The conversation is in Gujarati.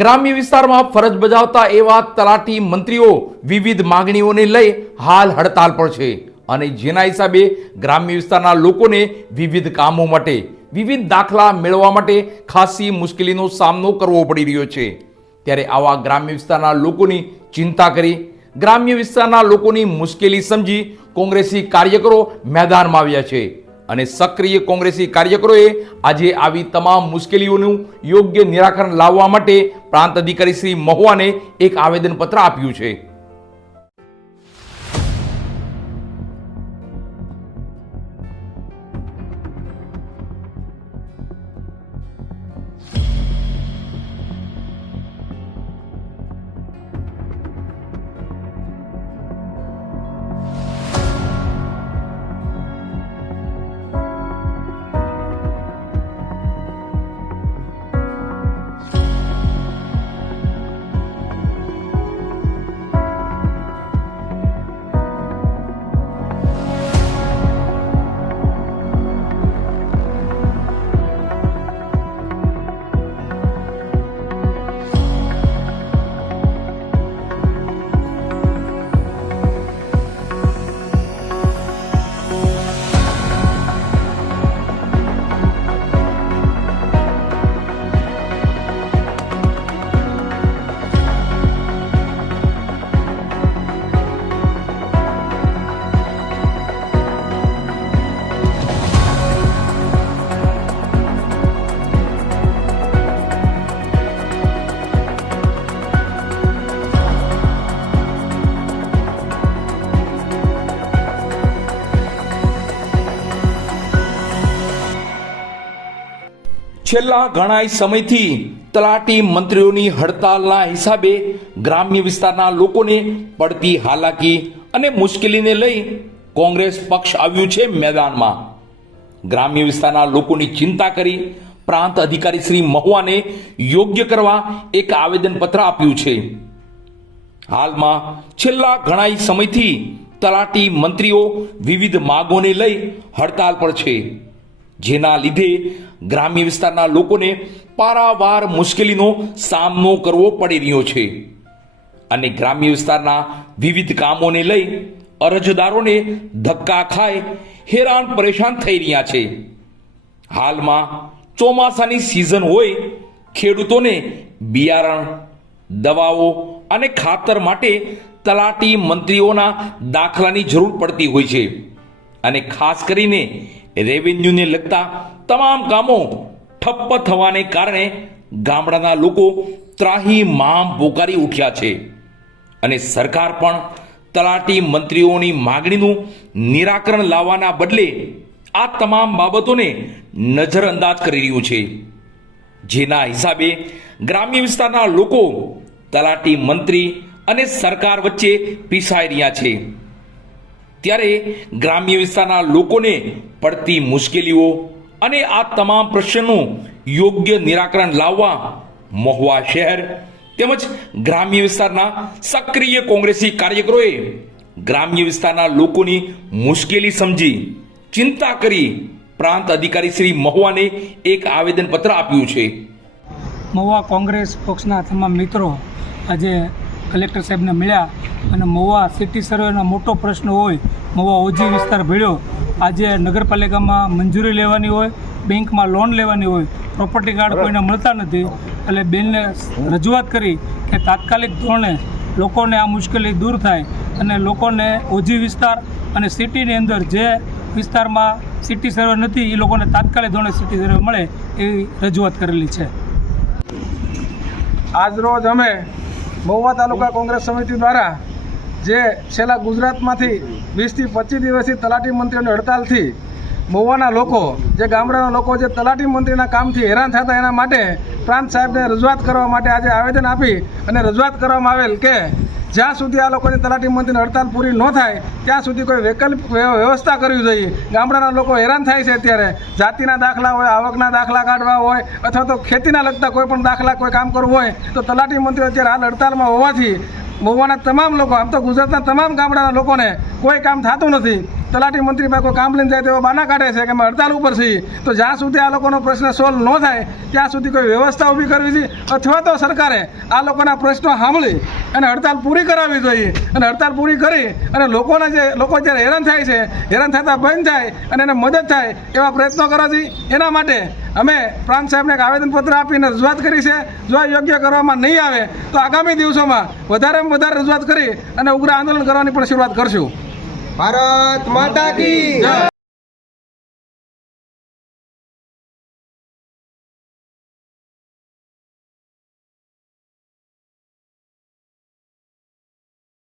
ગ્રામ્ય વિસ્તારમાં ફરજ બજાવતા એવા તલાટી મંત્રીઓ વિવિધ માંગણીઓને લઈ હાલ હડતાલ પર છે અને જેના હિસાબે ગ્રામ્ય વિસ્તારના લોકોને વિવિધ કામો માટે વિવિધ દાખલા મેળવવા માટે ખાસી મુશ્કેલીનો સામનો કરવો પડી રહ્યો છે। ત્યારે આવા ગ્રામ્ય વિસ્તારના લોકોની ચિંતા કરી ગ્રામ્ય વિસ્તારના લોકોની મુશ્કેલી સમજી કોંગ્રેસી કાર્યકરો મેદાનમાં આવ્યા છે અને સક્રિય કોંગ્રેસી કાર્યકરોએ આજે આવી તમામ મુશ્કેલીઓનું યોગ્ય નિરાકરણ લાવવા માટે પ્રાંત અધિકારી શ્રી મહુવાને એક આવેદનપત્ર આપ્યું છે। છેલ્લા ઘણા સમયથી તલાટી મંત્રીઓની હડતાલના હિસાબે ગ્રામ્ય વિસ્તારના લોકોને પડતી હાલાકી અને મુશ્કેલીને લઈ કોંગ્રેસ પક્ષ આવ્યું છે મેદાનમાં। ગ્રામ્ય વિસ્તારના લોકોની ચિંતા કરી પ્રાંત અધિકારી શ્રી મહુવાને યોગ્ય કરવા એક આવેદનપત્ર આપ્યું છે। હાલમાં છેલ્લા ઘણા સમયથી તલાટી મંત્રીઓ વિવિધ માંગોને લઈ હડતાલ પર છે, જેના લીધે ગ્રામ્ય વિસ્તારના લોકોને પારાવાર મુશ્કેલીનો સામનો કરવો પડી રહ્યો છે અને ગ્રામ્ય વિસ્તારના વિવિધ કામોને લઈ અરજદારોને ધક્કા ખાઈ હેરાન પરેશાન થઈ રહ્યા છે। હાલમાં ચોમાસાની સિઝન હોય, ખેડૂતોને બિયારણ, દવાઓ અને ખાતર માટે તલાટી મંત્રીઓના દાખલાની જરૂર પડતી હોય છે અને ખાસ કરીને રેવન્યુને લગતા તમામ કામો ઠપ્પ થવાને કારણે ગામડાના લોકો ત્રાહીમામ પોકારી ઉઠ્યા છે અને સરકાર પણ તલાટી મંત્રીઓની માગણીનું નિરાકરણ લાવવાના બદલે આ તમામ બાબતોને નજરઅંદાજ કરી રહ્યું છે, જેના હિસાબે ગ્રામ્ય વિસ્તારના લોકો તલાટી મંત્રી અને સરકાર વચ્ચે પીસાઈ રહ્યા છે। ત્યારે ગ્રામ્ય વિસ્તારના લોકોને પડતી મુશ્કેલીઓ અને આ તમામ પ્રશ્નોનું યોગ્ય નિરાકરણ લાવવા મહુવા શહેર તેમજ ગ્રામ્ય વિસ્તારના સક્રિય કોંગ્રેસી કાર્યકરોએ ગ્રામ્ય વિસ્તારના લોકોની મુશ્કેલી સમજી ચિંતા કરી પ્રાંત અધિકારી શ્રી મહુવાને એક આવેદનપત્ર આપ્યું છે। મહુવા કોંગ્રેસ પક્ષના તમામ મિત્રો આજે કલેક્ટર સાહેબને મળ્યા અને મહુવા સિટી સર્વેનો મોટો પ્રશ્ન હોય, મહુવા ઓજી વિસ્તાર ભળ્યો, આજે નગરપાલિકામાં મંજૂરી લેવાની હોય, બેંકમાં લોન લેવાની હોય, પ્રોપર્ટી કાર્ડ કોઈને મળતા નથી, એટલે બેનને રજૂઆત કરી કે તાત્કાલિક ધોરણે લોકોને આ મુશ્કેલી દૂર થાય અને લોકોને ઓજી વિસ્તાર અને સિટીની અંદર જે વિસ્તારમાં સિટી સર્વે નથી એ લોકોને તાત્કાલિક ધોરણે સિટી સર્વે મળે એવી રજૂઆત કરેલી છે। આજરોજ અમે મહુવા તાલુકા કોંગ્રેસ સમિતિ દ્વારા જે છેલ્લા ગુજરાતમાંથી 20થી 25 દિવસથી તલાટી મંત્રીઓની હડતાલથી મહુવાના લોકો, જે ગામડાના લોકો જે તલાટી મંત્રીના કામથી હેરાન થતા એના માટે પ્રાંત સાહેબને રજૂઆત કરવા માટે આજે આવેદન આપી અને રજૂઆત કરવામાં આવેલ કે જ્યાં સુધી આ લોકોની તલાટી મંત્રીની હડતાલ પૂરી ન થાય ત્યાં સુધી કોઈ વૈકલ્પિક વ્યવસ્થા કરવી જોઈએ। ગામડાના લોકો હેરાન થાય છે, અત્યારે જાતિના દાખલા હોય, આવકના દાખલા કાઢવા હોય અથવા તો ખેતીના લગતા કોઈ પણ દાખલા કોઈ કામ કરવું હોય તો તલાટી મંત્રીઓ અત્યારે હાલ હડતાલમાં હોવાથી મહુવાના તમામ લોકો, આમ તો ગુજરાતના તમામ ગામડાના લોકોને કોઈ કામ થતું નથી। તલાટી મંત્રી પાસે કોઈ કામ લઈને જાય તેવા બાના કાઢે છે કે અમે હડતાલ ઉપર છીએ. તો જ્યાં સુધી આ લોકોનો પ્રશ્ન સોલ્વ ન થાય ત્યાં સુધી કોઈ વ્યવસ્થા ઊભી કરવી જોઈએ અથવા તો સરકારે આ લોકોના પ્રશ્નો સાંભળી અને હડતાલ પૂરી કરાવવી જોઈએ. અને હડતાલ પૂરી કરી અને લોકો જ્યારે હેરાન થાય છે, હેરાન થતા બંધ થાય અને એને મદદ થાય એવા પ્રયત્નો કરવા જોઈએ. એના માટે અમે પ્રાંત સાહેબને એક આવેદનપત્ર આપીને રજૂઆત કરી છે. જો યોગ્ય કરવામાં નહીં આવે તો આગામી દિવસોમાં વધારેમાં વધારે રજૂઆત કરી અને ઉગ્ર આંદોલન કરવાની પણ શરૂઆત કરશું. ભારત માતા કી જય.